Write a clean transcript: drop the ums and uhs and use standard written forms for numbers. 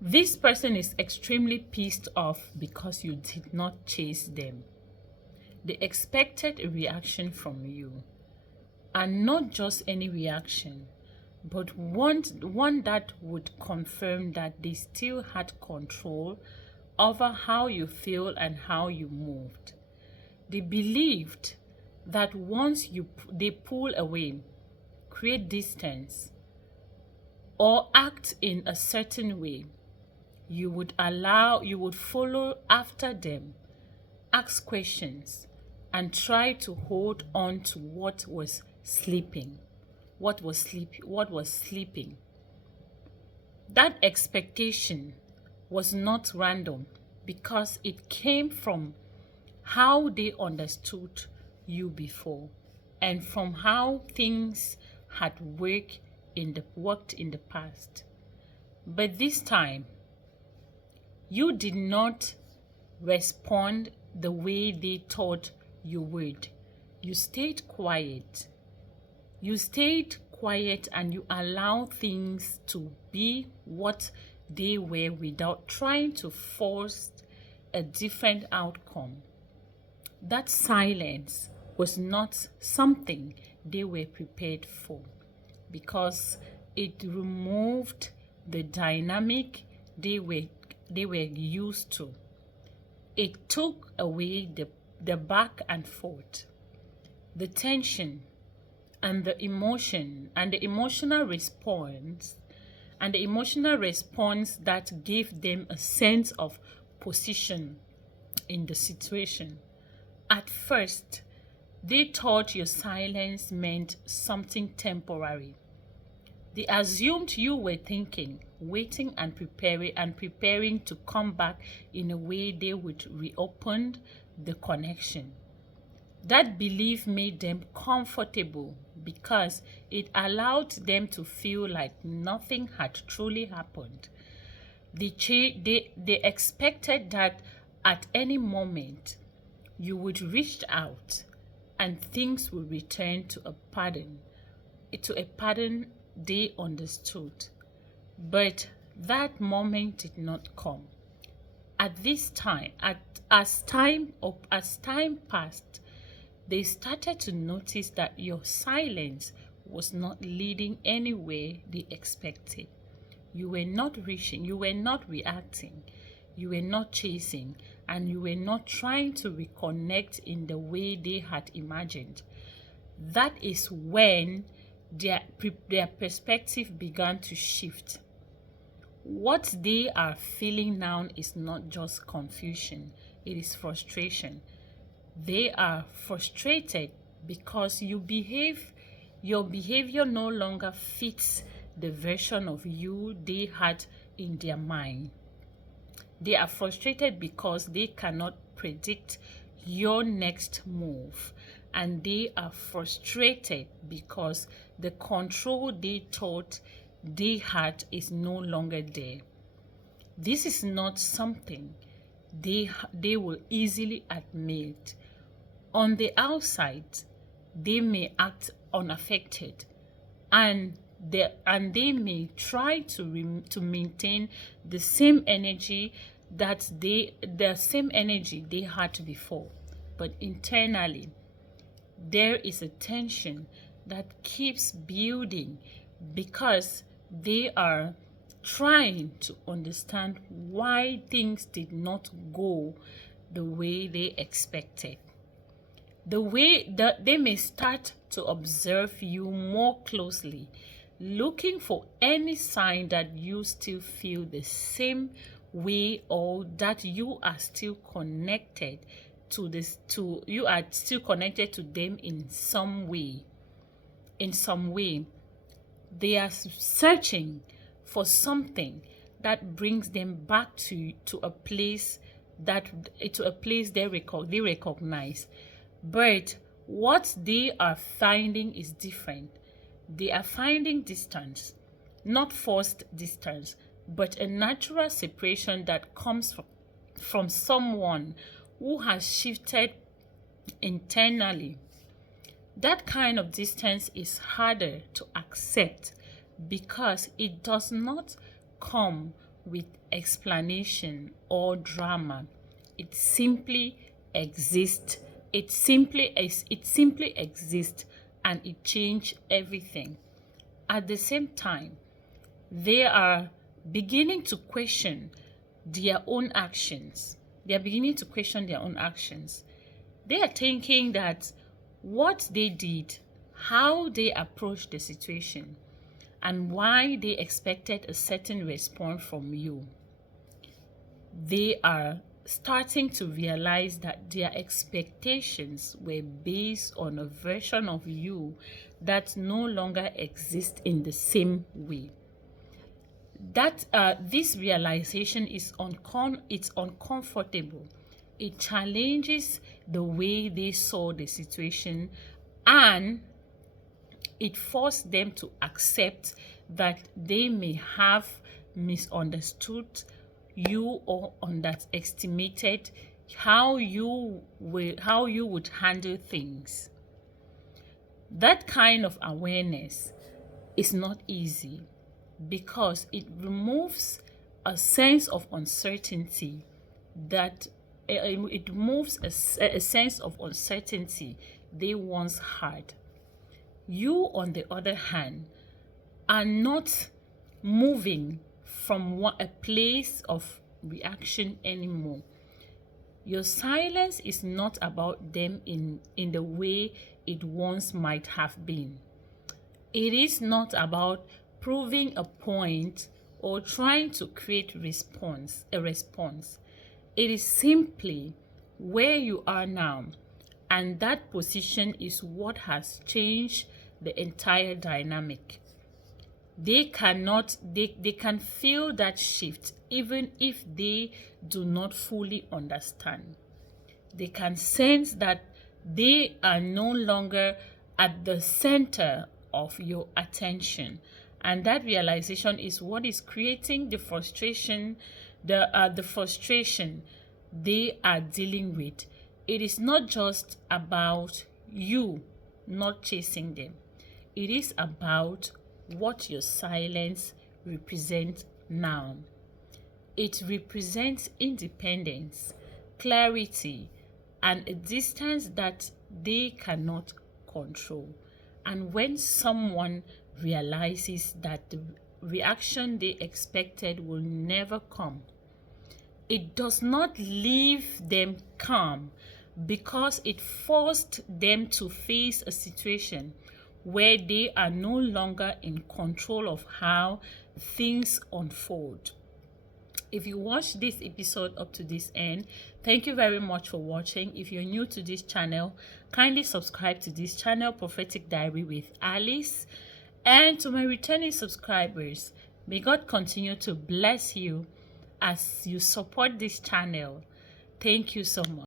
This person is extremely pissed off because you did not chase them. They expected a reaction from you, and not just any reaction, but one that would confirm that they still had control over how you feel and how you moved. They believed that once they pull away, create distance, or act in a certain way, you would follow after them, ask questions, and try to hold on to what was sleeping. That expectation was not random because it came from how they understood you before and from how things had worked in the past. But this time, you did not respond the way they thought you would. You stayed quiet. You stayed quiet and you allowed things to be what they were without trying to force a different outcome. That silence was not something they were prepared for because it removed the dynamic they were used to. It took away the back and forth, the tension, and the emotional response, that gave them a sense of position in the situation. At first, they thought your silence meant something temporary. They assumed you were thinking, waiting and preparing to come back in a way they would reopen the connection. That belief made them comfortable because it allowed them to feel like nothing had truly happened. They expected that at any moment you would reach out and things would return to a pattern they understood. But that moment did not come. At this time, as time passed, they started to notice that your silence was not leading anywhere they expected. You were not reaching, you were not reacting, you were not chasing, and you were not trying to reconnect in the way they had imagined. That is when their perspective began to shift. What they are feeling now is not just confusion, it is frustration. They are frustrated because your behavior no longer fits the version of you they had in their mind. They are frustrated because they cannot predict your next move. And they are frustrated because the control they thought they had is no longer there. This is not something they will easily admit. On the outside, they may act unaffected and they may try to maintain the same energy they had before, but internally there is a tension that keeps building because they are trying to understand why things did not go the way they expected. The way that they may start to observe you more closely, looking for any sign that you still feel the same way or that you are still connected to them in some way. They are searching for something that brings them back to a place they recognize. But what they are finding is different. They are finding distance, not forced distance, but a natural separation that comes from someone who has shifted internally. That kind of distance is harder to accept because it does not come with explanation or drama. It simply exists. It simply exists, and it changed everything. At the same time, they are beginning to question their own actions. They are beginning to question their own actions. They are thinking that what they did, how they approached the situation, and why they expected a certain response from you. They are starting to realize that their expectations were based on a version of you that no longer exists in the same way. That this realization is it's uncomfortable. It challenges the way they saw the situation, and it forced them to accept that they may have misunderstood you or underestimated how you would handle things. That kind of awareness is not easy, because it removes a sense of uncertainty that it removes a sense of uncertainty they once had. You, on the other hand, are not moving from a place of reaction anymore. Your silence is not about them in the way it once might have been. It is not about proving a point or trying to create a response. It is simply where you are now, and that position is what has changed the entire dynamic. They can feel that shift even if they do not fully understand. They can sense that they are no longer at the center of your attention, and that realization is what is creating the frustration they are dealing with. It is not just about you not chasing them. It is about what your silence represents now. It represents independence, clarity, and a distance that they cannot control. And when someone realizes that the reaction they expected will never come, it does not leave them calm, because it forced them to face a situation where they are no longer in control of how things unfold. If you watched this episode up to this end, thank you very much for watching. If you're new to this channel, kindly subscribe to this channel, Prophetic Diary with Alice. And to my returning subscribers, may God continue to bless you as you support this channel. Thank you so much.